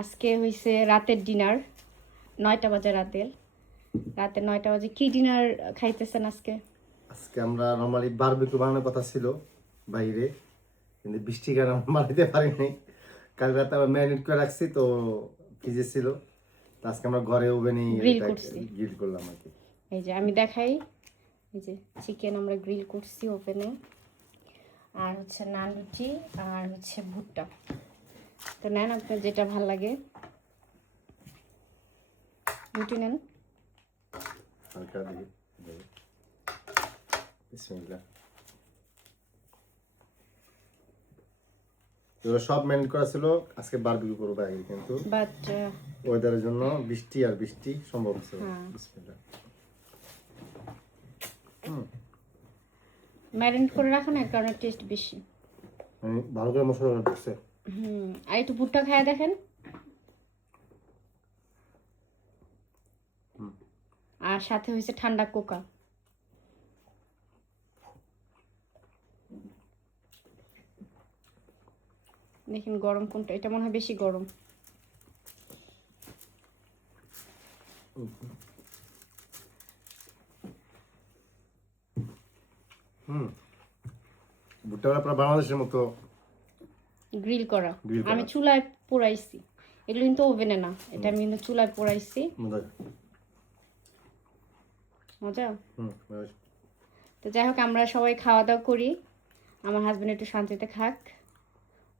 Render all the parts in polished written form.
আজকে হইছে রাতের ডিনার 9টা বাজে রাতে 9টা বাজে কি ডিনার খাইতেছেন আজকে? আজকে আমরা নরমালি বারবিকিউ বানানোর কথা ছিল বাইরে, কিন্তু বৃষ্টির কারণে আমরা বানাইতে পারিনি। কাল রাতে আমরা ম্যারিনেট করে রাখছি, তো ফ্রিজে ছিল। তো আজকে আমরা ঘরে ওভেনে গ্রিল করছি। গ্রিল করলাম আর কি। এই যে আমি দেখাই, এই যে চিকেন আমরা গ্রিল করছি ওভেনে, আর হচ্ছে নান রুটি আর হচ্ছে ভুট্টা। তো নেন আপনার যেটা ভাল লাগে, রুটি নেন। হালকা দিয়ে দেবো। বিসমিল্লাহ। এগুলো সব ম্যারিনেট করা ছিল, আজকে বারবিকিউ করবো বাইরে, কিন্তু বাট ওয়েদারের জন্য বৃষ্টি সম্ভব ছিল। বিসমিল্লাহ। ম্যারিনেট করে রাখো না, কারণ টেস্ট বেশি। ভালো করে মশলা করছে। আর একটু ভুট্টা খায়া দেখেন। আর সাথে হয়েছে ঠান্ডা কোকা। দেখেন গরম কোনটা, এটা মনে হয় বেশি গরম। ভুট্টাটা পুরো বাংলাদেশের মতো গ্রিল করা। Grill করা। আমি চুলায় পোড়াইছি, এগুলো কিন্তু ওভেনে না, এটা আমি কিন্তু চুলায় পোড়াইছি। মজা। বেশ। তো যাই হোক, আমরা সবাই খাওয়া দাওয়া করি, আমার হাজবেন্ড একটু শান্তিতে খাক।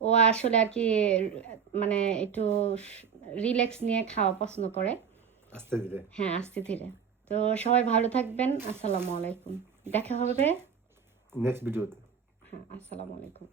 ও আসলে আর কি মানে একটু রিল্যাক্স নিয়ে খাওয়া পছন্দ করে। আস্তে ধীরে। হ্যাঁ, আস্তে ধীরে। তো সবাই ভালো থাকবেন। আসসালামু আলাইকুম, দেখা হবে নেক্সট ভিডিওতে। হ্যাঁ, আসসালামু আলাইকুম।